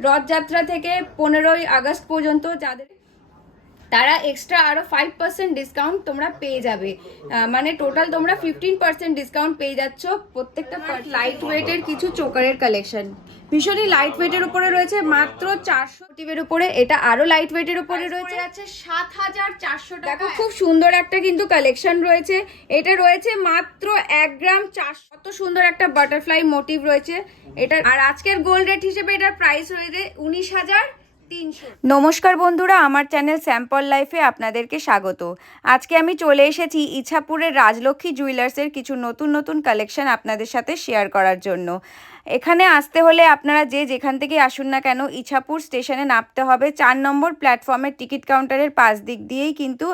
রথযাত্রা থেকে পনেরোই আগস্ট পর্যন্ত যাদের তারা এক্সট্রা আরও ফাইভ পার্সেন্ট ডিসকাউন্ট তোমরা পেয়ে যাবে। মানে টোটাল তোমরা ফিফটিন পার্সেন্ট ডিসকাউন্ট পেয়ে যাচ্ছ প্রত্যেকটা লাইট ওয়েটের কিছু চোকারের কালেকশন ভীষণই লাইট ওয়েটের উপরে রয়েছে মাত্র চারশো টিভের উপরে। এটা আরও লাইট ওয়েটের উপরে রয়েছে। আছে সাত হাজার চারশো টাকা। খুব সুন্দর একটা কিন্তু কালেকশন রয়েছে। এটা রয়েছে মাত্র এক গ্রাম চারশো। কত সুন্দর একটা বাটারফ্লাই মোটিভ রয়েছে। এটা আর আজকের গোল্ড রেট হিসেবে এটার প্রাইস রয়েছে উনিশ হাজার নমস্কার বন্ধুরা আমার চ্যানেল স্যাম্পল লাইফে আপনাদেরকে স্বাগত। আজকে আমি চলে এসেছি ইছাপুরের রাজলক্ষ্মী জুয়েলার্সের কিছু নতুন নতুন কালেকশন আপনাদের সাথে শেয়ার করার জন্য। এখানে আসতে হলে আপনারা যে যেখান থেকে আসুন না কেন ইছাপুর স্টেশনে নামতে হবে। চার নম্বর প্ল্যাটফর্মের টিকিট কাউন্টারের পাশ দিক দিয়েই কিন্তু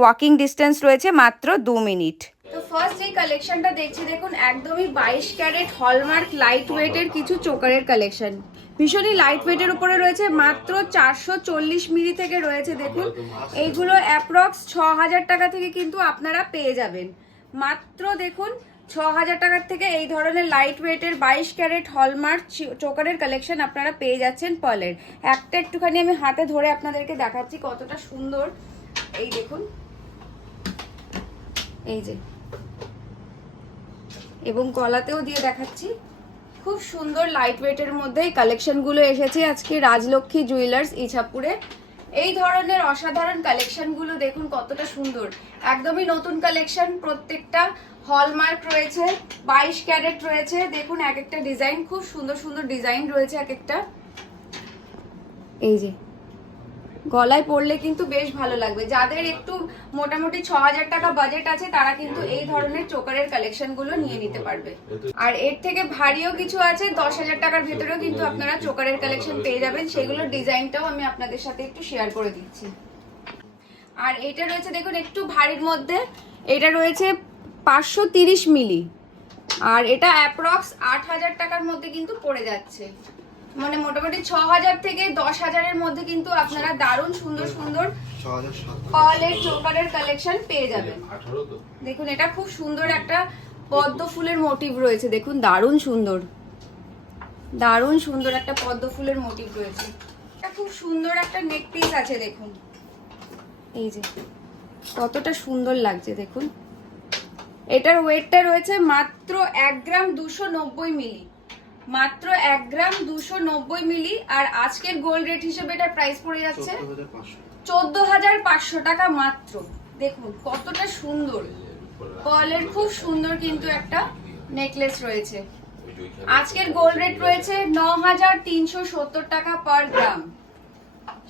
ওয়াকিং ডিস্টেন্স রয়েছে মাত্র দু মিনিট। তো ফার্স্ট যে কালেকশনটা দেখছি দেখুন একদমই বাইশ ক্যারেট হলমার্ক লাইট ওয়েটের কিছু চোকারের কালেকশন ভীষণই লাইট ওয়েটের উপরে রয়েছে, মাত্র চারশো চল্লিশ মিলি থেকে রয়েছে, দেখুন। এইগুলো অ্যাপ্রক্স ছ হাজার টাকা থেকে কিন্তু আপনারা পেয়ে যাবেন। মাত্র দেখুন ছ হাজার টাকার থেকে এই ধরনের লাইট ওয়েটের বাইশ ক্যারেট হলমার্ক চোকারের কালেকশন আপনারা পেয়ে যাচ্ছেন পলের একটা একটুখানি আমি হাতে ধরে আপনাদেরকে দেখাচ্ছি কতটা সুন্দর। এই দেখুন। এই যে। এবং গলাতেও দিয়ে দেখাচ্ছি। খুব সুন্দর লাইট ওয়েটের মধ্যে কালেকশনগুলো এসেছে আজকে রাজলক্ষ্মী জুয়েলার্স ইছাপুরে। এই ধরনের অসাধারণ কালেকশনগুলো দেখুন কতটা সুন্দর। একদমই নতুন কালেকশন প্রত্যেকটা হলমার্ক রয়েছে, বাইশ ক্যারেট রয়েছে। দেখুন এক একটা ডিজাইন খুব সুন্দর সুন্দর ডিজাইন রয়েছে এক একটা। এই যে গলায় পরলে কিন্তু বেশ ভালো লাগবে। যাদের একটু মোটামুটি ছ হাজার টাকা বাজেট আছে, তারা কিন্তু এই ধরনের চোকারের কালেকশনগুলো নিয়ে নিতে পারবে। আর এর থেকে ভারীও কিছু আছে দশ হাজার টাকার ভেতরেও কিন্তু আপনারা চোকারের কালেকশন পেয়ে যাবেন। সেগুলোর ডিজাইনটাও আমি আপনাদের সাথে একটু শেয়ার করে দিচ্ছি। আর এটা রয়েছে, দেখুন, একটু ভারীর মধ্যে। এটা রয়েছে পাঁচশো তিরিশ মিলি। আর এটা অ্যাপ্রক্স আট হাজার টাকার মধ্যে কিন্তু পড়ে যাচ্ছে। মানে মোটামুটি ছ হাজার থেকে দশ হাজারের মধ্যে কিন্তু আপনারা দারুণ সুন্দর সুন্দর কলের চোকারের কালেকশন পেয়ে যাবেন। দেখুন এটা খুব সুন্দর একটা পদ্ম ফুলের মোটিভ রয়েছে। দেখুন দারুণ সুন্দর। দারুণ সুন্দর একটা পদ্ম ফুলের মোটিভ রয়েছে। এটা খুব সুন্দর একটা নেক পিস আছে দেখুন। এই যে কতটা সুন্দর লাগছে দেখুন। এটার ওয়েটটা রয়েছে মাত্র এক গ্রাম দুশো নব্বই মিলি। মাত্র এক গ্রাম দুশো নব্বই মিলি, আর আজকের গোল্ড রেট হিসেবে এটার প্রাইস পড়ে যাচ্ছে চোদ্দ হাজার পাঁচশো। টাকা মাত্র। দেখুন, কতটা সুন্দর। পলের খুব সুন্দর কিন্তু একটা নেকলেস রয়েছে। আজকের গোল্ড রেট রয়েছে ন হাজার তিনশো সত্তর টাকা পার গ্রাম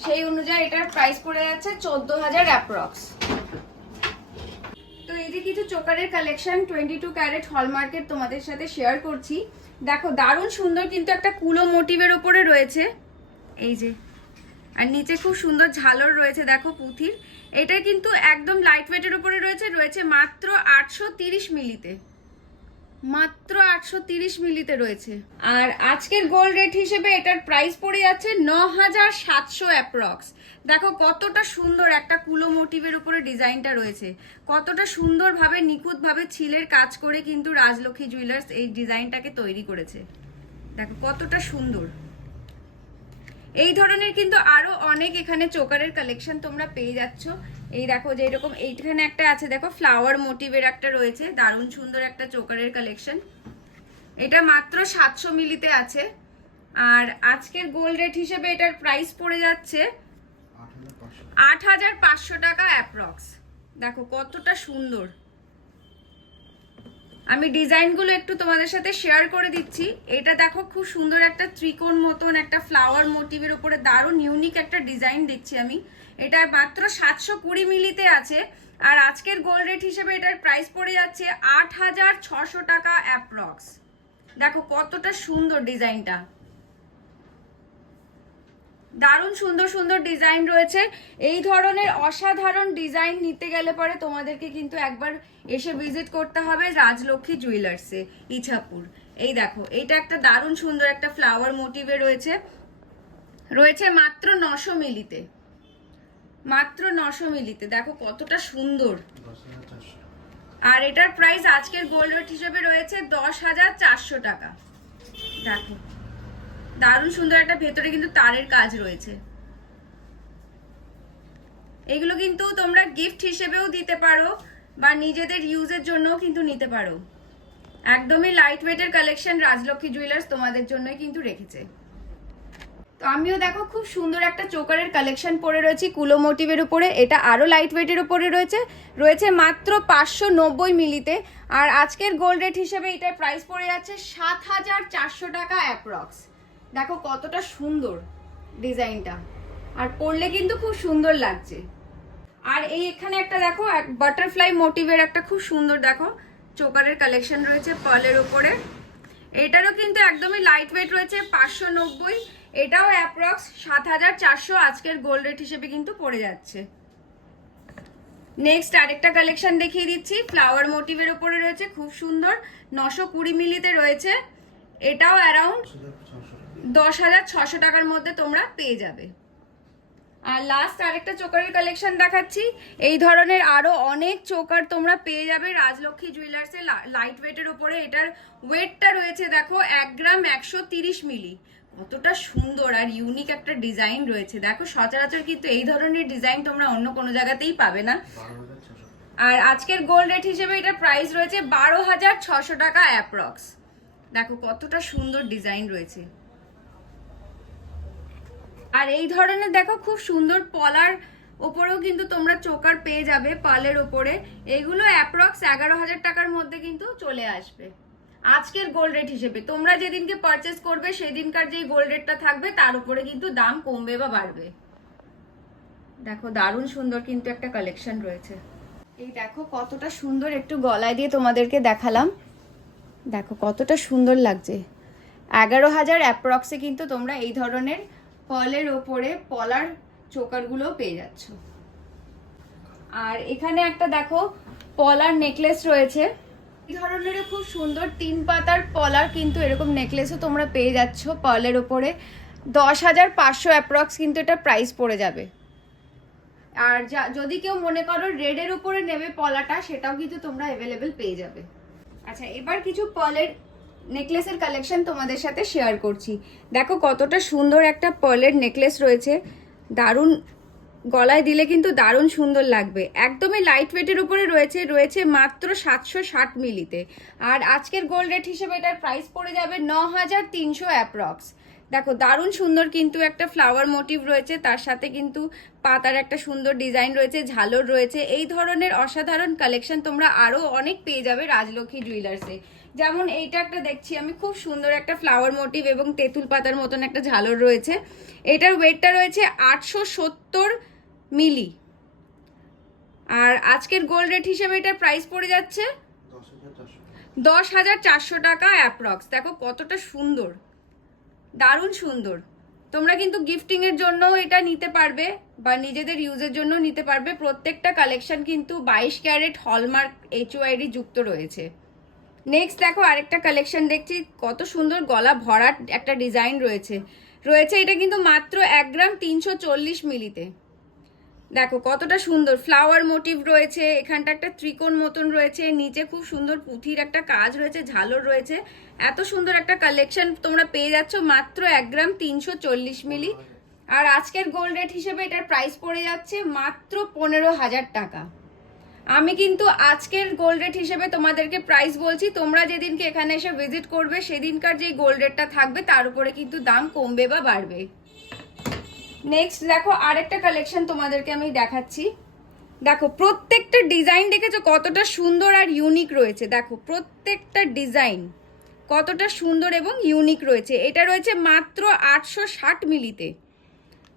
সেই অনুযায়ী এটার প্রাইস পড়ে যাচ্ছে চোদ্দ হাজার অ্যাপ্রক্স তো এই যে কিছু চোকারের কালেকশন টোয়েন্টি টু ক্যারেট হলমার্কের তোমাদের সাথে শেয়ার করছি। দেখো, দারুণ সুন্দর কিন্তু একটা কুলো মোটিভের ওপরে রয়েছে। এই যে, আর নিচে খুব সুন্দর ঝালর রয়েছে, দেখো পুঁথির। এটা কিন্তু একদম লাইট ওয়েটের ওপরে রয়েছে রয়েছে মাত্র আটশো মিলিতে। মাত্র আটশো তিরিশ মিলিতে রয়েছে। আর আজকের গোল্ড রেট হিসেবে এটার প্রাইস পড়ে যাচ্ছে ন হাজার সাতশো অ্যাপ্রক্স দেখো কতটা সুন্দর একটা কুলো মোটিভের উপরে ডিজাইনটা রয়েছে। কতটা সুন্দরভাবে, নিখুঁতভাবে ছিলের কাজ করে কিন্তু রাজলক্ষ্মী জুয়েলার্স এই ডিজাইনটাকে তৈরি করেছে। দেখো কতটা সুন্দর। এই ধরনের কিন্তু আরও অনেক এখানে চোকারের কালেকশন তোমরা পেয়ে যাচ্ছ। এই দেখো যে এরকম এইখানে একটা আছে, দেখো ফ্লাওয়ার মোটিভের একটা রয়েছে, দারুণ সুন্দর একটা চোকারের কালেকশন এটা মাত্র সাতশো মিলিতে আছে, আর আজকের গোল্ড রেট হিসেবে এটার প্রাইস পড়ে যাচ্ছে আট হাজার পাঁচশো টাকা অ্যাপ্রক্স দেখো কতটা সুন্দর। আমি ডিজাইনগুলো একটু তোমাদের সাথে শেয়ার করে দিচ্ছি। এটা দেখো খুব সুন্দর একটা ত্রিকোণ মতন একটা ফ্লাওয়ার মোটিভের উপরে দারুণ ইউনিক একটা ডিজাইন দেখছি আমি। এটা মাত্র সাতশো কুড়ি মিলিতে আছে। আর আজকের গোল্ড রেট হিসেবে এটার প্রাইস পড়ে যাচ্ছে আট হাজার ছশো টাকা অ্যাপ্রক্স দেখো কতটা সুন্দর ডিজাইনটা। দারুণ সুন্দর সুন্দর ডিজাইন রয়েছে। এই ধরনের অসাধারণ ডিজাইন নিতে গেলে পরে তোমাদেরকে কিন্তু একবার এসে ভিজিট করতে হবে রাজলক্ষ্মী জুয়েলার্সে ইছাপুর। এই দেখো, এইটা একটা দারুণ সুন্দর একটা ফ্লাওয়ার মোটিভে রয়েছে। রয়েছে মাত্র নশো মিলিতে। মাত্র নশো মিলিতে। দেখো কতটা সুন্দর। আর এটার প্রাইস আজকের গোল্ড রেট হিসেবে রয়েছে দশ হাজার চারশো টাকা। দেখো দারুণ সুন্দর একটা ভেতরে কিন্তু তারের কাজ রয়েছে। এগুলো কিন্তু তোমরা গিফট হিসেবেও দিতে পারো বা নিজেদের ইউজের জন্যও কিন্তু নিতে পারো। একদমই লাইট ওয়েটের কালেকশন রাজলক্ষ্মী জুয়েলার্স তোমাদের জন্যই কিন্তু রেখেছে। তো আমিও দেখো খুব সুন্দর একটা চোকারের কালেকশন পরে রয়েছি, কুলো মোটিভের উপরে। এটা আরও লাইট ওয়েটের উপরে রয়েছে। রয়েছে মাত্র পাঁচশো নব্বই মিলিতে। আর আজকের গোল্ড রেট হিসেবে এটার প্রাইস পড়ে যাচ্ছে সাত হাজার চারশো টাকা অ্যাপ্রক্স দেখো কতটা সুন্দর ডিজাইনটা। আর পরলে কিন্তু খুব সুন্দর লাগছে। আর এই এখানে একটা দেখো, এক বাটারফ্লাই মোটিভের একটা খুব সুন্দর দেখো, চোকারের কালেকশন রয়েছে পার্লের ওপরে এটারও কিন্তু একদমই লাইট ওয়েট রয়েছে, পাঁচশো নব্বই। এটাও অ্যাপ্রক্স সাত হাজার চারশো আজকের গোল্ড রেট হিসেবে কিন্তু পড়ে যাচ্ছে। নেক্সট আরেকটা কালেকশন দেখিয়ে দিচ্ছি। ফ্লাওয়ার মোটিভের ওপরে রয়েছে, খুব সুন্দর। নশো কুড়ি মিলিতে রয়েছে। এটাও অ্যারাউন্ড দশ হাজার ছশো টাকার মধ্যে তোমরা পেয়ে যাবে। আর লাস্ট আরেকটা চোকারের কালেকশন দেখাচ্ছি। এই ধরনের আরও অনেক চোকার তোমরা পেয়ে যাবে রাজলক্ষ্মী জুয়েলার্সে লাইট ওয়েটের উপরে এটার ওয়েটটা রয়েছে, দেখো, এক গ্রাম একশো তিরিশ মিলি। কতটা সুন্দর আর ইউনিক একটা ডিজাইন রয়েছে। দেখো, সচরাচর কিন্তু এই ধরনের ডিজাইন তোমরা অন্য কোনো জায়গাতেই পাবে না। আর আজকের গোল্ড রেট হিসেবে এটার প্রাইস রয়েছে বারো হাজার ছশো টাকা অ্যাপ্রক্স দেখো, কতটা সুন্দর ডিজাইন রয়েছে। আর এই ধরনের, দেখো, খুব সুন্দর পলার ওপরেও কিন্তু তোমরা চোকার পেয়ে যাবে, পালের ওপরে। এগুলো অ্যাপ্রক্স এগারো হাজার টাকার মধ্যে কিন্তু চলে আসবে। আজকের গোল্ড রেট হিসেবে। তোমরা যেদিনকে পারচেস করবে, সেদিনকার যেই গোল্ড রেটটা থাকবে, তার উপরে কিন্তু দাম কমবে বা বাড়বে। দেখো, দারুণ সুন্দর কিন্তু একটা কালেকশন রয়েছে। এই দেখো, কতটা সুন্দর একটু গলায় দিয়ে তোমাদেরকে দেখালাম। দেখো, কতটা সুন্দর লাগছে। এগারো হাজার অ্যাপ্রক্সে কিন্তু তোমরা এই ধরনের পলের ওপরে পলার চোকারগুলো পেয়ে যাচ্ছ। আর এখানে একটা দেখো, পলার নেকলেস রয়েছে। ধরনের খুব সুন্দর তিন পাতার পলার কিন্তু এরকম নেকলেসও তোমরা পেয়ে যাচ্ছ পলের ওপরে। দশ হাজার পাঁচশো অ্যাপ্রক্স কিন্তু এটা প্রাইস পড়ে যাবে। আর যা, যদি কেউ মনে করো রেডের উপরে নেবে পলাটা, সেটাও কিন্তু তোমরা অ্যাভেলেবেল পেয়ে যাবে। আচ্ছা এবার কিছু পলের নেকলেসের কালেকশন তোমাদের সাথে শেয়ার করছি। দেখো কতটা সুন্দর একটা পার্লের নেকলেস রয়েছে। দারুণ গলায় দিলে কিন্তু দারুণ সুন্দর লাগবে। একদমই লাইট ওয়েটের উপরে রয়েছে রয়েছে মাত্র সাতশো ষাট মিলিতে। আর আজকের গোল্ড রেট হিসেবে এটার প্রাইস পড়ে যাবে ন হাজার তিনশো অ্যাপ্রক্স দেখো, দারুণ সুন্দর কিন্তু একটা ফ্লাওয়ার মোটিভ রয়েছে, তার সাথে কিন্তু পাতার একটা সুন্দর ডিজাইন রয়েছে, ঝালর রয়েছে। এই ধরনের অসাধারণ কালেকশন তোমরা আরও অনেক পেয়ে যাবে রাজলক্ষ্মী জুয়েলার্সে যেমন এইটা একটা দেখছি, আমি খুব সুন্দর একটা ফ্লাওয়ার মোটিভ এবং তেঁতুল পাতার মতন একটা ঝালর রয়েছে। এটার ওয়েটটা রয়েছে আটশো সত্তর মিলি। আর আজকের গোল্ড রেট হিসেবে এটার প্রাইস পড়ে যাচ্ছে? দশ হাজার চারশো টাকা অ্যাপ্রক্স দেখো কতটা সুন্দর। দারুণ সুন্দর। তোমরা কিন্তু গিফটিং এর জন্য এটা নিতে পারবে বা নিজেদের ইউজের জন্য নিতে পারবে। প্রত্যেকটা কালেকশন কিন্তু বাইশ ক্যারেট হলমার্ক এইচওআইডি যুক্ত রয়েছে। নেক্সট দেখো আরেকটা কালেকশন দেখছি। কত সুন্দর গলা ভরাট একটা ডিজাইন রয়েছে। রয়েছে এটা কিন্তু মাত্র এক গ্রাম তিনশো চল্লিশ মিলিতে। দেখো কতটা সুন্দর ফ্লাওয়ার মোটিভ রয়েছে, এখানটা একটা ত্রিকোণ মতন রয়েছে, নিচে খুব সুন্দর পুঁথির একটা কাজ রয়েছে, ঝালর রয়েছে, এত সুন্দর একটা কালেকশন তোমরা পেয়ে যাচ্ছ মাত্র এক গ্রাম তিনশো চল্লিশ মিলি। আর আজকের গোল্ড রেট হিসেবে এটার প্রাইস পড়ে যাচ্ছে মাত্র পনেরো হাজার টাকা। আমি কিন্তু আজকের গোল্ড রেট হিসেবে তোমাদেরকে প্রাইস বলছি, তোমরা যেদিনকে এখানে এসে ভিজিট করবে, সেদিনকার যে গোল্ড রেটটা থাকবে, তার উপরে কিন্তু দাম কমবে বা বাড়বে। নেক্সট দেখো আরেকটা কালেকশন তোমাদেরকে আমি দেখাচ্ছি। দেখো, প্রত্যেকটা ডিজাইন দেখেছ? কতটা সুন্দর আর ইউনিক রয়েছে। দেখো, প্রত্যেকটা ডিজাইন কতটা সুন্দর এবং ইউনিক রয়েছে। এটা রয়েছে মাত্র আটশো ষাট মিলিতে।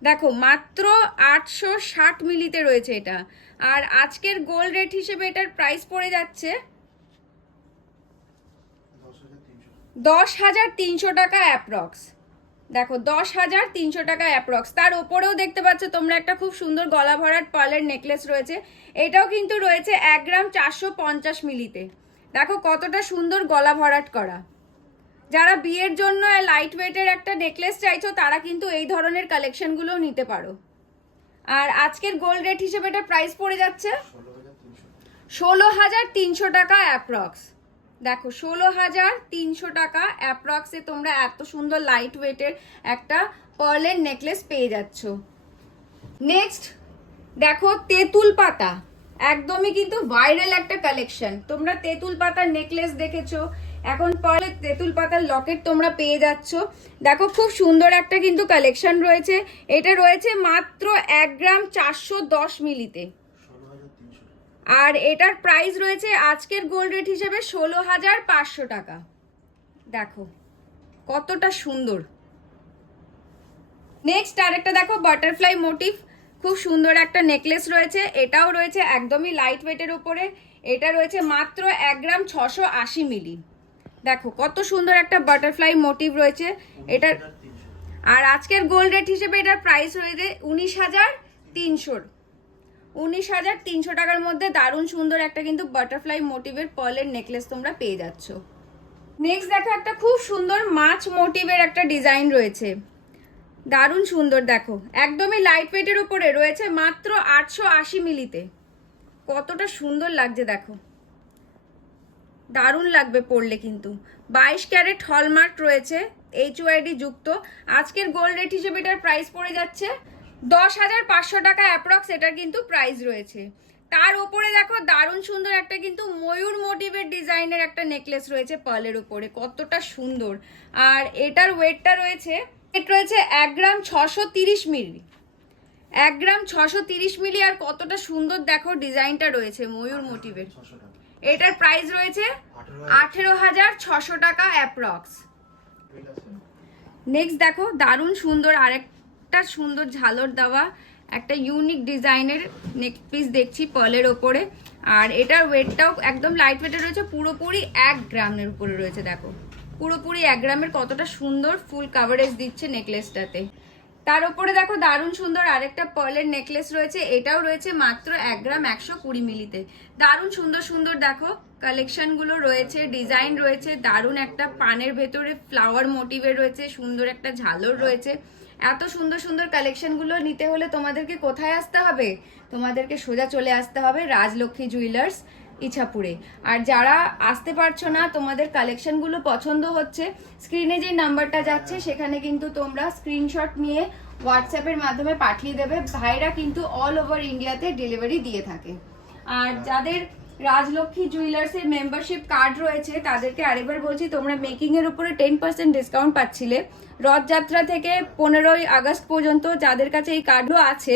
দেখো, মাত্র আটশো ষাট মিলিতে রয়েছে এটা। আর আজকের গোল্ড রেট হিসেবে এটার প্রাইস পড়ে যাচ্ছে দশ হাজার তিনশো টাকা অ্যাপ্রক্স দেখো, দশ হাজার তিনশো টাকা অ্যাপ্রক্স তার ওপরেও দেখতে পাচ্ছ তোমরা একটা খুব সুন্দর গলা ভরাট পার্লের নেকলেস রয়েছে। এটাও কিন্তু রয়েছে এক গ্রাম চারশো পঞ্চাশ মিলিতে। দেখো, কতটা সুন্দর গলা ভরাট করা। যারা বিয়ের জন্য লাইট ওয়েটের একটা নেকলেস চাইছো, তারা কিন্তু এই ধরনের কালেকশনগুলোও নিতে পারো। আর আজকের গোল্ড রেট হিসেবে এটা প্রাইস পড়ে যাচ্ছে? ষোলো হাজার তিনশো টাকা অ্যাপ্রক্স দেখো, ষোলো হাজার তিনশো টাকা অ্যাপ্রক্সে তোমরা এত সুন্দর লাইট ওয়েটের একটা পার্লের নেকলেস পেয়ে যাচ্ছ। নেক্সট দেখো তেঁতুল পাতা। একদমই কিন্তু ভাইরাল একটা কালেকশন তোমরা তেঁতুল পাতার নেকলেস দেখেছ। এখন পরে তেঁতুল পাতার লকেট তোমরা পেয়ে যাচ্ছ। দেখো খুব সুন্দর একটা কিন্তু কালেকশন রয়েছে। এটা রয়েছে মাত্র এক গ্রাম চারশো দশ মিলিতে। আর এটার প্রাইস রয়েছে আজকের গোল্ড রেট হিসেবে ষোলো হাজার পাঁচশো টাকা। দেখো, কতটা সুন্দর। নেক্সট আরেকটা দেখো বাটারফ্লাই মোটিভ খুব সুন্দর একটা নেকলেস রয়েছে, এটাও রয়েছে একদমই লাইট ওয়েটের উপরে। এটা রয়েছে মাত্র এক গ্রাম ছশো আশি মিলি। দেখো, কত সুন্দর একটা বাটারফ্লাই মোটিভ রয়েছে। এটার আর আজকের গোল্ড রেট হিসেবে এটার প্রাইস রয়েছে উনিশ হাজার তিনশোর। উনিশ হাজার তিনশো টাকার মধ্যে দারুণ সুন্দর একটা কিন্তু বাটারফ্লাই মোটিভের পার্লের নেকলেস তোমরা পেয়ে যাচ্ছ। নেক্সট দেখো একটা খুব সুন্দর মাছ মোটিভের একটা ডিজাইন রয়েছে। দারুণ সুন্দর দেখো, একদমই লাইট ওয়েটের উপরে রয়েছে মাত্র আটশো আশি মিলিতে। কতটা সুন্দর লাগছে দেখো। দারুণ লাগবে পড়লে কিন্তু। বাইশ ক্যারেট হলমার্ক রয়েছে এইচ ওয়াইডি যুক্ত। আজকের গোল্ড রেট হিসেবে এটার প্রাইস পড়ে যাচ্ছে দশ হাজার পাঁচশো টাকা অ্যাপ্রক্স এটার কিন্তু প্রাইস রয়েছে। তার উপরে দেখো দারুণ সুন্দর একটা কিন্তু ময়ূর মোটিভের ডিজাইনের একটা নেকলেস রয়েছে পার্লের উপরে কতটা সুন্দর। আর এটার ওয়েটটা রয়েছে ওয়েট রয়েছে এক গ্রাম ছশো তিরিশ মিলি। এক গ্রাম ছশো তিরিশ মিলি আর কতটা সুন্দর দেখো ডিজাইনটা রয়েছে ময়ূর মোটিভের। এটার প্রাইস রয়েছে আঠেরো হাজার ছশো টাকা অ্যাপ্রক্স। নেক্সট দেখো দারুণ সুন্দর আরেকটা সুন্দর ঝালর দেওয়া, একটা ইউনিক ডিজাইনের নেক পিস দেখছি পলের ওপরে। আর এটার ওয়েটটাও একদম লাইট ওয়েটে রয়েছে, পুরোপুরি এক গ্রামের উপরে রয়েছে, দেখো। পুরোপুরি এক গ্রামের কতটা সুন্দর ফুল কাভারেজ দিচ্ছে নেকলেসটাতে তার উপরে দেখো দারুণ সুন্দর আরেকটা পলের নেকলেস রয়েছে, এটাও রয়েছে মাত্র এক গ্রাম একশো কুড়ি মিলিতে। দারুণ সুন্দর সুন্দর দেখো কালেকশনগুলো রয়েছে ডিজাইন রয়েছে, দারুণ একটা পানের ভেতরে ফ্লাওয়ার মোটিভের রয়েছে, সুন্দর একটা ঝালর রয়েছে। এত সুন্দর সুন্দর কালেকশনগুলো নিতে হলে তোমাদেরকে কোথায় আসতে হবে? তোমাদেরকে সোজা চলে আসতে হবে রাজলক্ষ্মী জুয়েলার্স ইছাপুরে। আর যারা আসতে পারছ না, তোমাদের কালেকশনগুলো পছন্দ হচ্ছে স্ক্রিনে যে নাম্বারটা যাচ্ছে, সেখানে কিন্তু তোমরা স্ক্রিনশট নিয়ে হোয়াটসঅ্যাপের মাধ্যমে পাঠিয়ে দেবে। ভাইরা কিন্তু অল ওভার ইন্ডিয়াতে ডেলিভারি দিয়ে থাকে। আর যাদের রাজলক্ষ্মী জুয়েলার্সের মেম্বারশিপ কার্ড রয়েছে। তাদেরকে আরেকবার বলছি, তোমরা মেকিং এর উপরে টেন পার্সেন্ট ডিসকাউন্ট পাচ্ছিলে। রথযাত্রা থেকে পনেরোই আগস্ট পর্যন্ত যাদের কাছে এই কার্ডও আছে,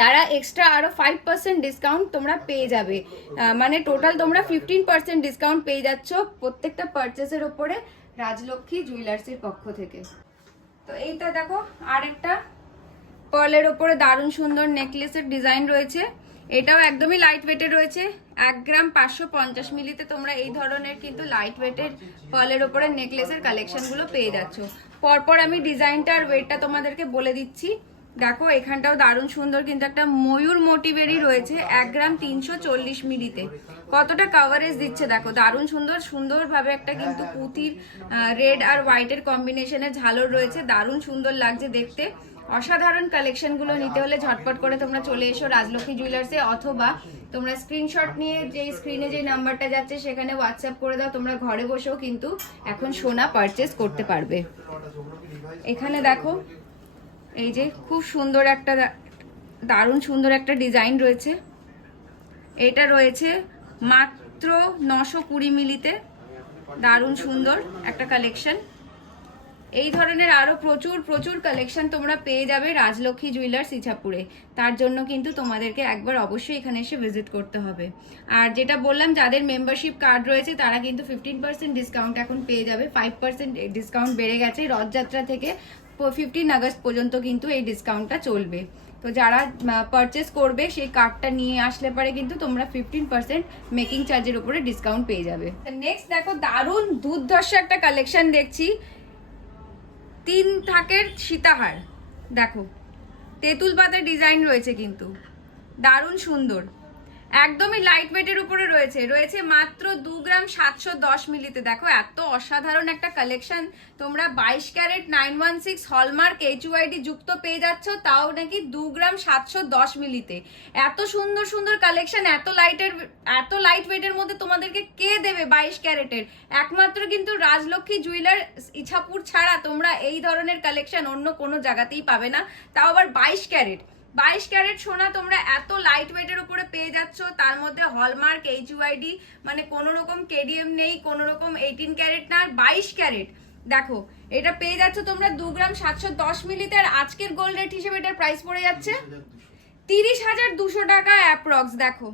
তারা এক্সট্রা আরও ফাইভ পার্সেন্ট ডিসকাউন্ট তোমরা পেয়ে যাবে। মানে টোটাল তোমরা ফিফটিন পার্সেন্ট ডিসকাউন্ট পেয়ে যাচ্ছ প্রত্যেকটা পারচেসের ওপরে রাজলক্ষ্মী জুয়েলার্সের পক্ষ থেকে। তো এইটা দেখো, আরেকটা পার্লের ওপরে দারুণ সুন্দর নেকলেসের ডিজাইন রয়েছে। এটাও একদমই লাইট ওয়েটের রয়েছে। এক গ্রাম পাঁচশো পঞ্চাশ মিলিতে তোমরা এই ধরনের কিন্তু লাইট ওয়েটের ফলের ওপরে নেকলেসের কালেকশনগুলো পেয়ে যাচ্ছ। পরপর আমি ডিজাইনটা আর ওয়েটটা তোমাদেরকে বলে দিচ্ছি। দেখো, এখানটাও দারুণ সুন্দর কিন্তু একটা ময়ূর মোটিভেরই রয়েছে এক গ্রাম তিনশো চল্লিশ মিলিতে। কতটা কাভারেজ দিচ্ছে দেখো, দারুণ সুন্দর, সুন্দরভাবে একটা কিন্তু পুঁতির রেড আর হোয়াইটের কম্বিনেশনে ঝালর রয়েছে। দারুণ সুন্দর লাগছে দেখতে। অসাধারণ কালেকশনগুলো নিতে হলে ঝটপট করে তোমরা চলে এসো রাজলক্ষ্মী জুয়েলার্সে অথবা তোমরা স্ক্রিনশট নিয়ে যে স্ক্রিনে যে নাম্বারটা যাচ্ছে সেখানে হোয়াটসঅ্যাপ করে দাও তোমরা ঘরে বসেও কিন্তু এখন সোনা পারচেস করতে পারবে। এখানে দেখো এই যে খুব সুন্দর একটা দারুণ সুন্দর একটা ডিজাইন রয়েছে। এটা রয়েছে মাত্র নশো কুড়ি মিলিতে দারুণ সুন্দর একটা কালেকশন এই ধরনের আরও প্রচুর প্রচুর কালেকশন তোমরা পেয়ে যাবে রাজলক্ষ্মী জুয়েলার্স ইছাপুরে। তার জন্য কিন্তু তোমাদেরকে একবার অবশ্যই এখানে এসে ভিজিট করতে হবে। আর যেটা বললাম, যাদের মেম্বারশিপ কার্ড রয়েছে, তারা কিন্তু ফিফটিন পার্সেন্ট ডিসকাউন্ট এখন পেয়ে যাবে। ফাইভ পার্সেন্ট ডিসকাউন্ট বেড়ে গেছে রথযাত্রা থেকে। ফিফটিন আগস্ট পর্যন্ত কিন্তু এই ডিসকাউন্টটা চলবে। তো যারা পারচেস করবে, সেই কার্ডটা নিয়ে আসলে পরে কিন্তু তোমরা ফিফটিন পার্সেন্ট মেকিং চার্জের উপরে ডিসকাউন্ট পেয়ে যাবে। নেক্সট দেখো, দারুণ দুর্ধর্ষ একটা কালেকশন দেখছি। তিন থাকের সীতাহার। দেখো তেঁতুল পাতার ডিজাইন রয়েছে কিন্তু। দারুণ সুন্দর। একদমই লাইট ওয়েটের উপরে রয়েছে। রয়েছে মাত্র দু গ্রাম সাতশো দশ মিলিতে। দেখো, এত অসাধারণ একটা কালেকশন তোমরা বাইশ carat nine one six hallmark H UID যুক্ত পেয়ে যাচ্ছ, তাও নাকি দু গ্রাম সাতশো দশ মিলিতে। এত সুন্দর সুন্দর কালেকশন এত লাইটের এত লাইট ওয়েটের মধ্যে তোমাদেরকে কে দেবে বাইশ ক্যারেটের? একমাত্র কিন্তু রাজলক্ষ্মী জুয়েলার ইছাপুর ছাড়া তোমরা এই ধরনের কালেকশন অন্য কোনো জায়গাতেই পাবে না। তাও আবার বাইশ ক্যারেট। বাইশ ক্যারেট সোনা তোমরা এত লাইট ওয়েটের উপরে পেয়ে যাচ্ছ, তার মধ্যে হলমার্ক এইচ ইউআইডি মানে কোনো রকম কেডিএম নেই, কোনো রকম এইটিন ক্যারেট না, আর বাইশ ক্যারেট। দেখো, এটা পেয়ে যাচ্ছ তোমরা দু গ্রাম সাতশো দশ মিলিতে আর আজকের গোল্ড রেট হিসেবে এটার প্রাইস পড়ে যাচ্ছে তিরিশ হাজার দুশো টাকা অ্যাপ্রক্স দেখো।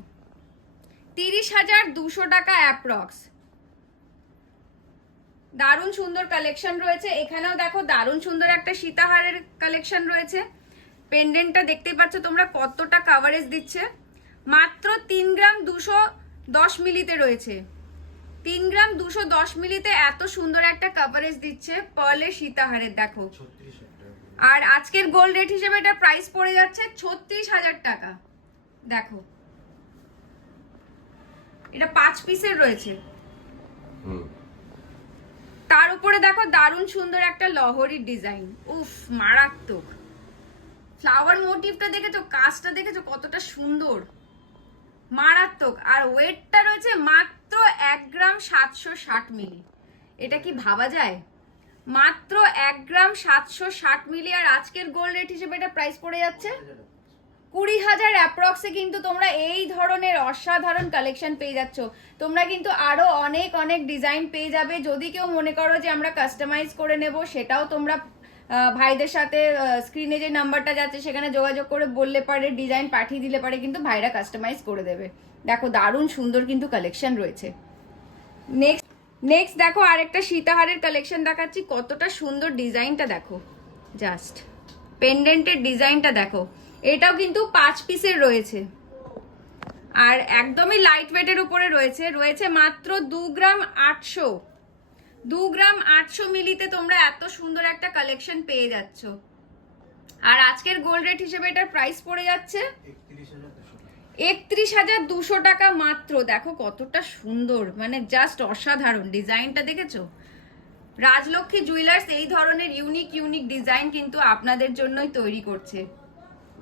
তিরিশ হাজার দুশো টাকা অ্যাপ্রক্স দারুণ সুন্দর কালেকশন রয়েছে। এখানেও দেখো, দারুণ সুন্দর একটা সীতাহারের কালেকশন রয়েছে। পেন্ডেন্টটা দেখতেই পাচ্ছ তোমরা কতটা কাভারেজ দিচ্ছে। মাত্র তিন গ্রাম দুশো দশ মিলিতে রয়েছে। তিন গ্রাম দুশো দশ মিলিতে এত সুন্দর একটা কাভারেজ দিচ্ছে পার্লের সীতাহারের দেখো। আর আজকের গোল্ড রেট হিসেবে এটা প্রাইস পড়ে যাচ্ছে ছত্রিশ হাজার টাকা। দেখো। এটা পাঁচ পিসের রয়েছে। তার উপরে দেখো দারুণ সুন্দর একটা লহরির ডিজাইন। উফ মারাত্মক। ফ্লাওয়ার মোটিভটা দেখেছ? কাজটা দেখেছ? কতটা সুন্দর। মারাত্মক। আর ওয়েটটা রয়েছে মাত্র এক গ্রাম সাতশো ষাট মিলি এটা কি ভাবা যায়? মাত্র এক গ্রাম সাতশো ষাট মিলি আর আজকের গোল্ড রেট হিসেবে এটা প্রাইস পড়ে যাচ্ছে? কুড়ি হাজার অ্যাপ্রক্সে কিন্তু তোমরা এই ধরনের অসাধারণ কালেকশন পেয়ে যাচ্ছ। তোমরা কিন্তু আরও অনেক অনেক ডিজাইন পেয়ে যাবে। যদি কেউ মনে করো যে আমরা কাস্টমাইজ করে নেব, সেটাও তোমরা ভাইদের সাথে স্ক্রিনে যে নাম্বারটা যাচ্ছে, সেখানে যোগাযোগ করে বললে পারে ডিজাইন পাঠিয়ে দিলে পারে, কিন্তু ভাইরা কাস্টমাইজ করে দেবে। দেখো, দারুণ সুন্দর কিন্তু কালেকশন রয়েছে। নেক্সট নেক্সট দেখো, আরেকটা সীতাহারের কালেকশন দেখাচ্ছি। কতটা সুন্দর ডিজাইনটা দেখো। জাস্ট পেন্ডেন্টের ডিজাইনটা দেখো। এটাও কিন্তু পাঁচ পিসের রয়েছে। আর একদমই লাইট ওয়েটের উপরে রয়েছে। রয়েছে মাত্র দু গ্রাম আটশো। দু গ্রাম আটশো মিলিতে তোমরা এত সুন্দর একটা কালেকশন পেয়ে যাচ্ছ। আর আজকের গোল্ড রেট হিসেবে এটার প্রাইস পড়ে যাচ্ছে? একত্রিশ হাজার দুশো টাকা মাত্র। দেখো কতটা সুন্দর মানে জাস্ট অসাধারণ। ডিজাইনটা দেখেছ? রাজলক্ষ্মী জুয়েলার্স এই ধরনের ইউনিক ইউনিক ডিজাইন কিন্তু আপনাদের জন্যই তৈরি করছে।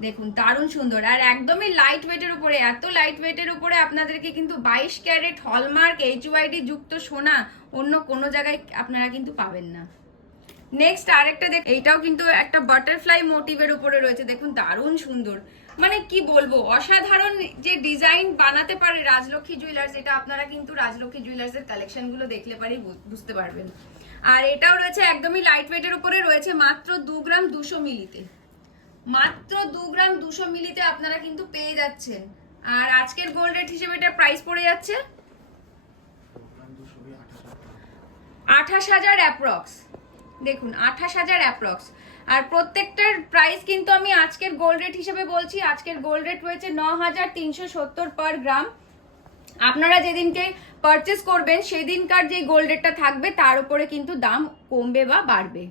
দেখুন, দারুণ সুন্দর। আর একদমই লাইট ওয়েটের উপরে, এত লাইট ওয়েটের উপরে আপনাদেরকে কিন্তু বাইশ ক্যারেট হলমার্ক এইচ ওয়াইডি যুক্ত সোনা অন্য কোনো জায়গায় আপনারা কিন্তু পাবেন না। নেক্সট আরেকটা দেখ এইটাও কিন্তু একটা বাটারফ্লাই মোটিভের উপরে রয়েছে। দেখুন, দারুণ সুন্দর। মানে কি বলব, অসাধারণ যে ডিজাইন বানাতে পারে রাজলক্ষ্মী জুয়েলার্স এটা আপনারা কিন্তু রাজলক্ষ্মী জুয়েলার্স এর কালেকশনগুলো দেখলে পারেই বু- বুঝতে পারবেন। আর এটাও রয়েছে, একদমই লাইট ওয়েটের উপরে রয়েছে, মাত্র দু গ্রাম দুশো মিলিতে। মাত্র দু গ্রাম দুশো মিলিতে আপনারা কিন্তু পেয়ে যাচ্ছেন। আর আজকের গোল্ড রেট হিসেবে এটা প্রাইস পড়ে যাচ্ছে? আঠাশ হাজার অ্যাপ্রক্স দেখুন, আঠাশ হাজার অ্যাপ্রক্স আর প্রত্যেকটার প্রাইস কিন্তু আমি আজকের গোল্ড রেট হিসেবে বলছি। আজকের গোল্ড রেট রয়েছে ন হাজার তিনশো সত্তর পার গ্রাম আপনারা যেদিনকে পারচেস করবেন, সেদিনকার যে গোল্ড রেটটা থাকবে, তার উপরে কিন্তু দাম কমবে বা বাড়বে।